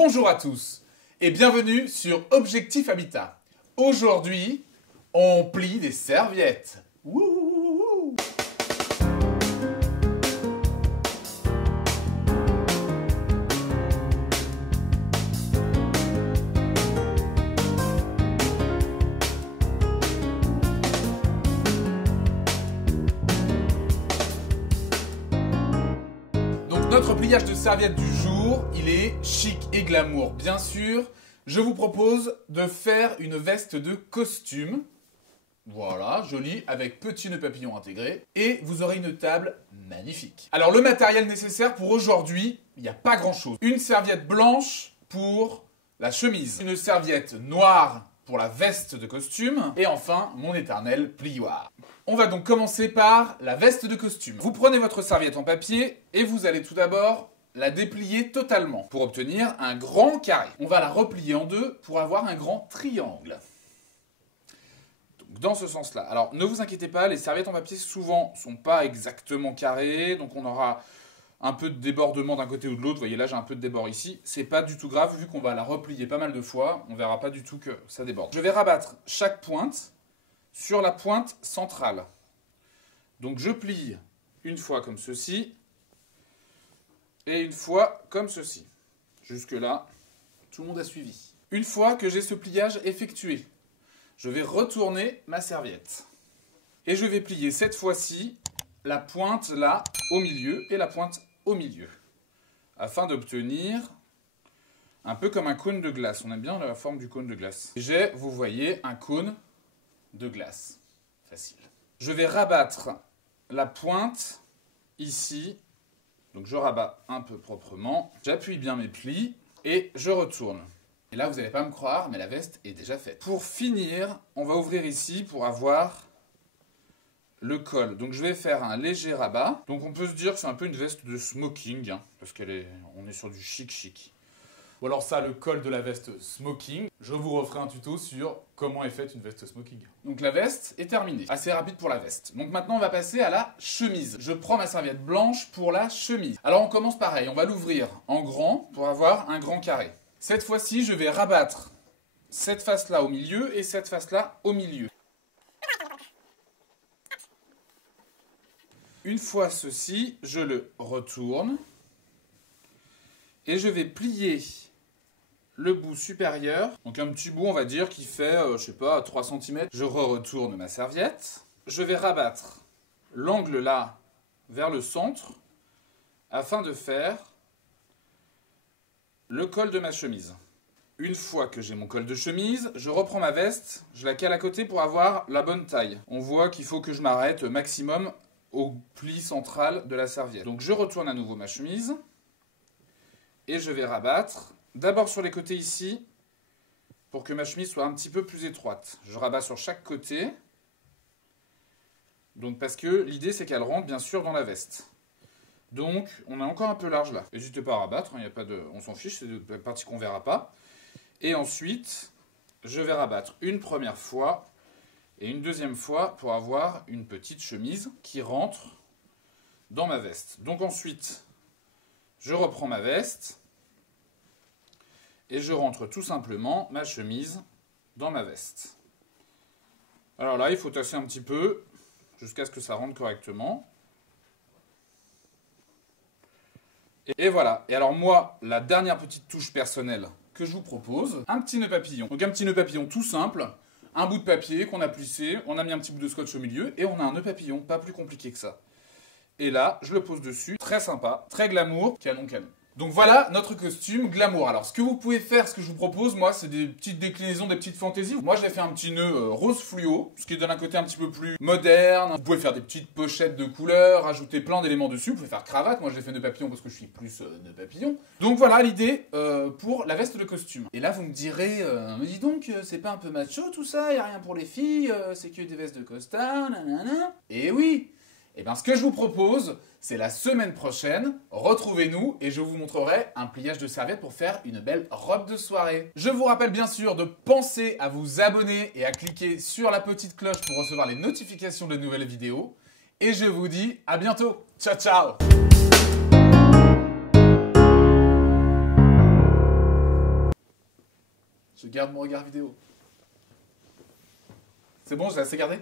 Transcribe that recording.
Bonjour à tous et bienvenue sur Objectif Habitat. Aujourd'hui, on plie des serviettes. Wouhou. Notre pliage de serviettes du jour, il est chic et glamour. Bien sûr, je vous propose de faire une veste de costume. Voilà, jolie, avec petit nœud papillon intégré. Et vous aurez une table magnifique. Alors le matériel nécessaire pour aujourd'hui, il n'y a pas grand chose. Une serviette blanche pour la chemise. Une serviette noire pour la veste de costume. Et enfin, mon éternel plioir. On va donc commencer par la veste de costume. Vous prenez votre serviette en papier et vous allez tout d'abord la déplier totalement pour obtenir un grand carré. On va la replier en deux pour avoir un grand triangle. Donc dans ce sens-là. Alors ne vous inquiétez pas, les serviettes en papier souvent sont pas exactement carrées, donc on aura un peu de débordement d'un côté ou de l'autre. Vous voyez là j'ai un peu de débord ici. C'est pas du tout grave vu qu'on va la replier pas mal de fois. On verra pas du tout que ça déborde. Je vais rabattre chaque pointe sur la pointe centrale. Donc je plie une fois comme ceci et une fois comme ceci. Jusque là, tout le monde a suivi. Une fois que j'ai ce pliage effectué, je vais retourner ma serviette. Et je vais plier cette fois-ci la pointe là au milieu et la pointe au milieu. Afin d'obtenir un peu comme un cône de glace. On aime bien la forme du cône de glace. J'ai, vous voyez, un cône de glace. Facile. Je vais rabattre la pointe ici. Donc je rabats un peu proprement. J'appuie bien mes plis et je retourne. Et là, vous n'allez pas me croire, mais la veste est déjà faite. Pour finir, on va ouvrir ici pour avoir le col. Donc je vais faire un léger rabat. Donc on peut se dire que c'est un peu une veste de smoking, hein, parce qu'on est sur du chic. Ou alors ça, le col de la veste smoking. Je vous referai un tuto sur comment est faite une veste smoking. Donc la veste est terminée. Assez rapide pour la veste. Donc maintenant, on va passer à la chemise. Je prends ma serviette blanche pour la chemise. Alors on commence pareil. On va l'ouvrir en grand pour avoir un grand carré. Cette fois-ci, je vais rabattre cette face-là au milieu et cette face-là au milieu. Une fois ceci, je le retourne. Et je vais plier le bout supérieur, donc un petit bout on va dire qui fait, je sais pas, 3 cm. Je retourne ma serviette. Je vais rabattre l'angle là vers le centre afin de faire le col de ma chemise. Une fois que j'ai mon col de chemise, je reprends ma veste, je la cale à côté pour avoir la bonne taille. On voit qu'il faut que je m'arrête maximum au pli central de la serviette. Donc je retourne à nouveau ma chemise. Et je vais rabattre, d'abord sur les côtés ici, pour que ma chemise soit un petit peu plus étroite. Je rabats sur chaque côté, donc parce que l'idée c'est qu'elle rentre bien sûr dans la veste. Donc on est encore un peu large là. N'hésitez pas à rabattre, hein, y a pas de, on s'en fiche, c'est des parties qu'on ne verra pas. Et ensuite, je vais rabattre une première fois et une deuxième fois pour avoir une petite chemise qui rentre dans ma veste. Donc ensuite, je reprends ma veste et je rentre tout simplement ma chemise dans ma veste. Alors là, il faut tasser un petit peu jusqu'à ce que ça rentre correctement. Et voilà. Et alors moi, la dernière petite touche personnelle que je vous propose, un petit nœud papillon. Donc un petit nœud papillon tout simple, un bout de papier qu'on a plissé, on a mis un petit bout de scotch au milieu et on a un nœud papillon, pas plus compliqué que ça. Et là, je le pose dessus. Très sympa, très glamour, canon. Donc voilà notre costume glamour. Alors ce que vous pouvez faire, ce que je vous propose, moi, c'est des petites déclinaisons, des petites fantaisies. Moi, j'ai fait un petit nœud rose fluo, ce qui donne un côté un petit peu plus moderne. Vous pouvez faire des petites pochettes de couleurs, ajouter plein d'éléments dessus. Vous pouvez faire cravate. Moi, j'ai fait nœud papillon parce que je suis plus nœud papillon. Donc voilà l'idée pour la veste de costume. Et là, vous me direz, mais dis donc, c'est pas un peu macho tout ça? Y a rien pour les filles, c'est que des vestes de costard, nanana. Et oui. Et bien ce que je vous propose, c'est la semaine prochaine, retrouvez-nous et je vous montrerai un pliage de serviette pour faire une belle robe de soirée. Je vous rappelle bien sûr de penser à vous abonner et à cliquer sur la petite cloche pour recevoir les notifications de nouvelles vidéos. Et je vous dis à bientôt. Ciao ciao! Je garde mon regard vidéo. C'est bon, je l'ai assez gardé?